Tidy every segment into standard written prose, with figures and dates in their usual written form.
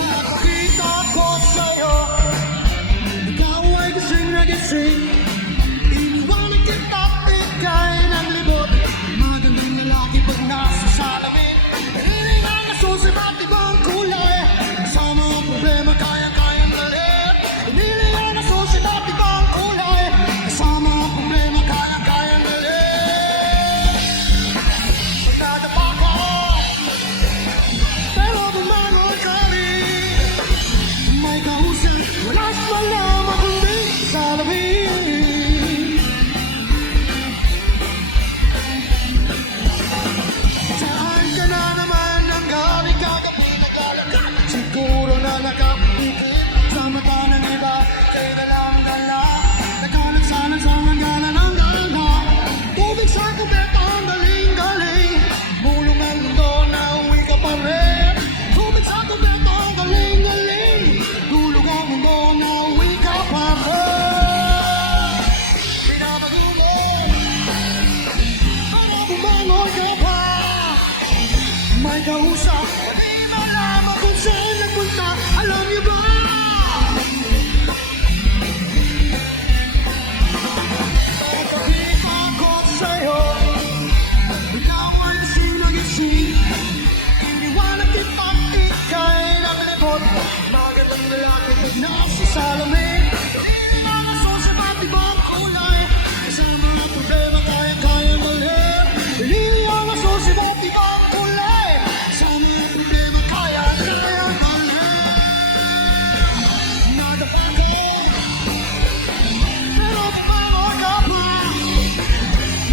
Nakita ko sa'yo, ikaw ay kasing nagising. Iniwanan kita't ika'y naglibot. Magandang lalaki pag nasa salamin. Hinihingang na susi at ibang kulay. Kasama ang problema kayang-kayang galit. Hinihingang na susi at ibang kulay. Kasama ang problema kayang-kayang galit. Magdadapa ko, pero bumangon ka rin. May kausap, wala't malaman kundi salamin. Saan ka na naman ang galing kagabi nag-alakad? Siguro na nakapitikit sa mata ng iba. Sa'yo na lang dala, nagkalansalan gala ng gala. Tubig sa kubeta ang galing-galing. Mulong ang mundo na uwi ka pa rin. Tubig sa kubeta ang galing-galing. Tulog ang mundo na uwi ka pa rin. Binabago mo, para bumangon ka pa. May kausap, di malaman kung saan nagpunta. Alam niyo ba? Nakakita ko sa'yo, ikaw ay kasing nagising. Iniwanan kita't ika'y naglibot. Magandang lalaki pag nasa salamin. Hinihingang ang susi at ibang kulay. Kasama ang problema kayang-kayang malit. Hinihingang ang susi at ibang kulay. Kasama ang problema kayang-kayang malit. Nadapa ko, pero bumangon ka pa.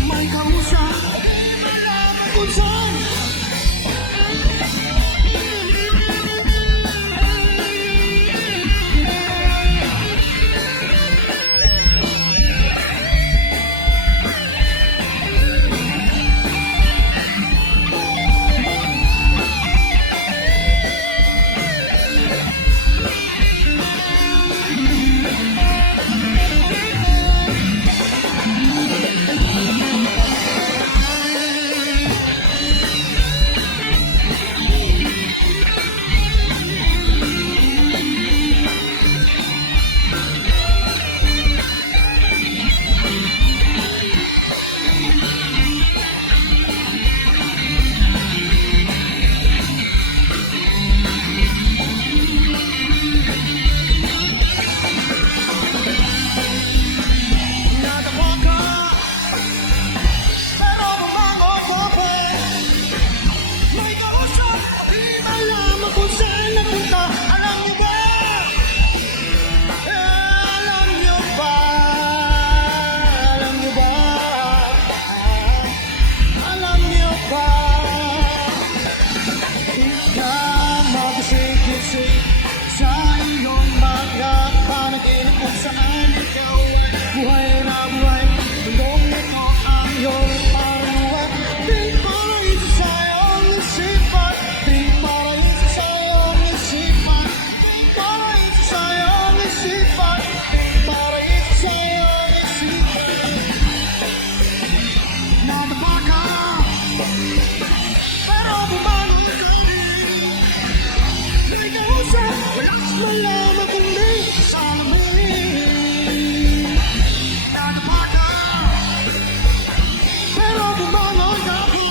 May kausap, di malaman kung saan. Nadapa ka, pero bumangon ka pa. May kausap, di malaman kung saan nagpunta. Alam niyo ba? Alam niyo ba? Alam niyo ba? Alam niyo ba? Ikaw magising-gising sa iyong mga panaginip kung saan ikaw ay buhay na buhay. Tulong ito ang iyong paruwat. Di paraiso sa iyong isipan. Di paraiso sa iyong isipan. Di paraiso sa iyong isipan. Di paraiso sa iyong isipan. Nadapa ka, pero bumangon ka rin. May kausap, wala't malaman kundi salamin. Nadapa ka, pero bumangon ka pa.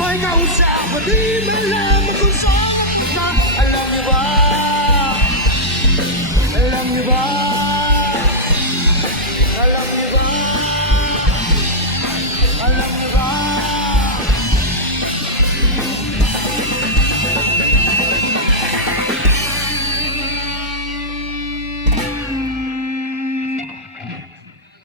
May kausap, di malaman kundi